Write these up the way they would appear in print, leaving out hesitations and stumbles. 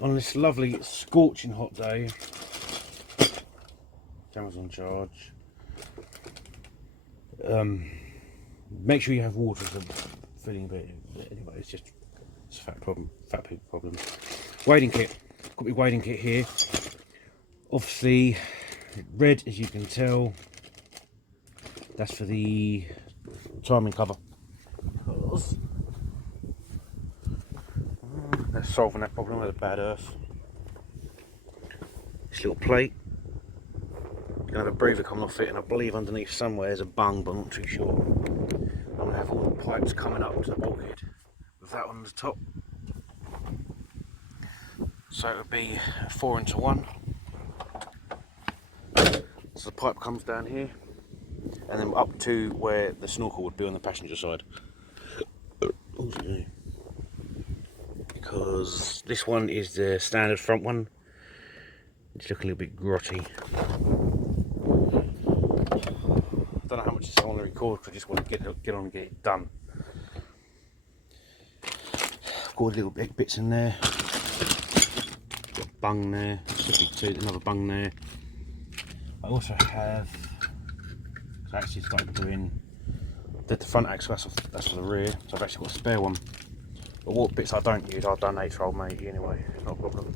On this lovely scorching hot day, camera's on charge. Make sure you have water for filling a bit. Anyway, it's a fat people problem. Wading kit. Got my wading kit here. Obviously, red, as you can tell. That's for the timing cover. That's solving that problem with a bad earth. This little plate. Gonna have a breather coming off it, and I believe underneath somewhere there's a bung, but I'm not too sure. I'm gonna have all the pipes coming up to the bulkhead with that on the top. So it would be 4 into 1. So the pipe comes down here, and then up to where the snorkel would be on the passenger side. Because this one is the standard front one. It's looking a little bit grotty. I don't know how much I want to record, because I just want to get on and get it done. I've got little bits in there. Got a bung there. Another bung there. I also have. I actually started doing the front axle. That's for the rear. So I've actually got a spare one. But what bits I don't use, I'll donate to old matey anyway. It's not a problem.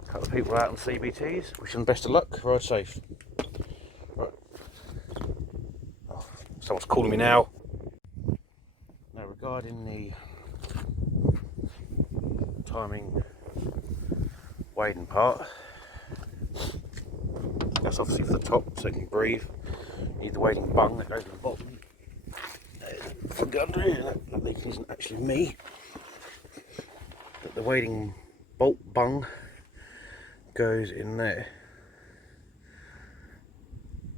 A couple of people out on CBTs. Wish them best of luck. Ride safe. Right. Oh, someone's calling me now. Now regarding the timing wading part, that's obviously for the top, so you can breathe. You need the wading bung that goes to the bottom. From under here, that leak isn't actually me, but the wading bolt bung goes in there,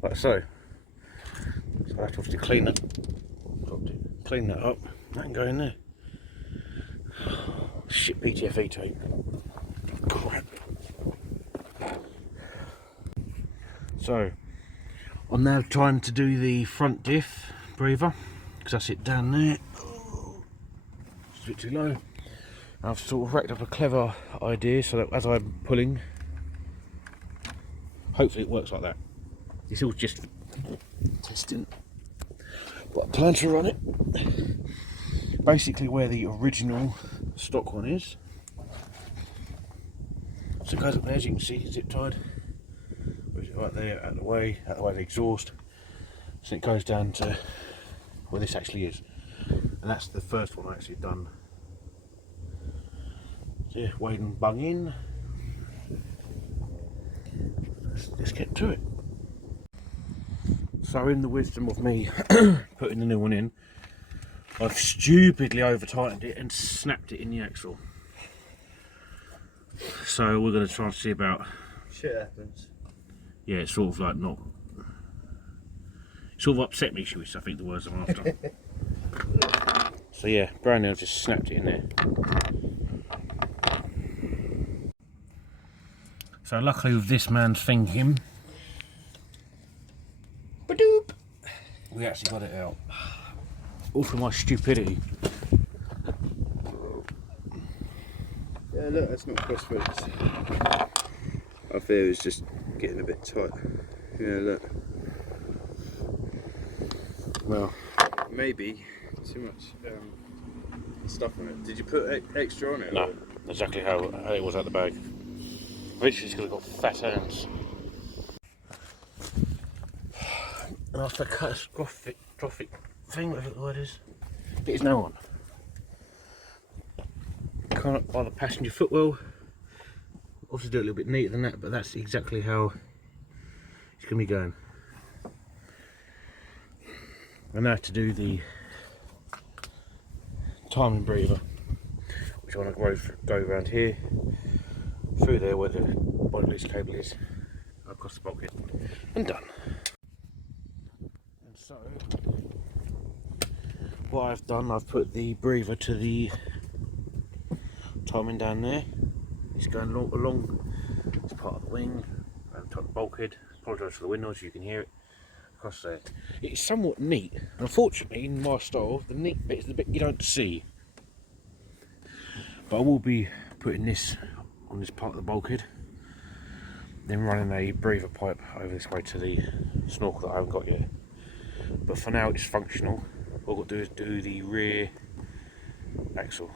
like so. So I have to obviously clean that up. That can go in there. Shit PTFE tape. Crap. So I'm now trying to do the front diff breather, because that's it down there. It's a bit too low. I've sort of racked up a clever idea so that as I'm pulling, hopefully it works like that. It's all just for testing, but I plan to run it basically where the original stock one is. So it goes up there, as you can see, zip tied. Right there, out of the way of the exhaust. So it goes down to where this actually is, and that's the first one I actually done. So yeah, wade and bung in. Let's get to it. So in the wisdom of me putting the new one in, I've stupidly over tightened it and snapped it in the axle. So we're going to try and see about. Shit happens. Yeah, it's sort of like not. Sort of upset me, I think the words I'm after. So yeah, brand new, I've just snapped it in there. So luckily with this man's thinking, ba-doop, we actually got it out. All for my stupidity. Yeah, look, that's not crossways. I fear it's just getting a bit tight. Yeah, look. Well, maybe too much stuff on it. Did you put extra on it? no, exactly how it was out the bag. Literally just got fat hands. And after I cut a scroffic thing, whatever the word is, it is now on. Come up by the passenger footwell. Obviously do it a little bit neater than that, but that's exactly how it's going to be going. I now have to do the timing breather, which I want to go around here, through there where the body release cable is, across the bulkhead, and done. And so, what I've done, I've put the breather to the timing down there. It's going along this part of the wing, around the top of the bulkhead. Apologise for the wind noise, you can hear it across there. It's somewhat neat. Unfortunately, in my style, the neat bit is the bit you don't see. But I will be putting this on this part of the bulkhead, then running a breather pipe over this way to the snorkel that I haven't got yet. But for now it's functional. All I've got to do is do the rear axle.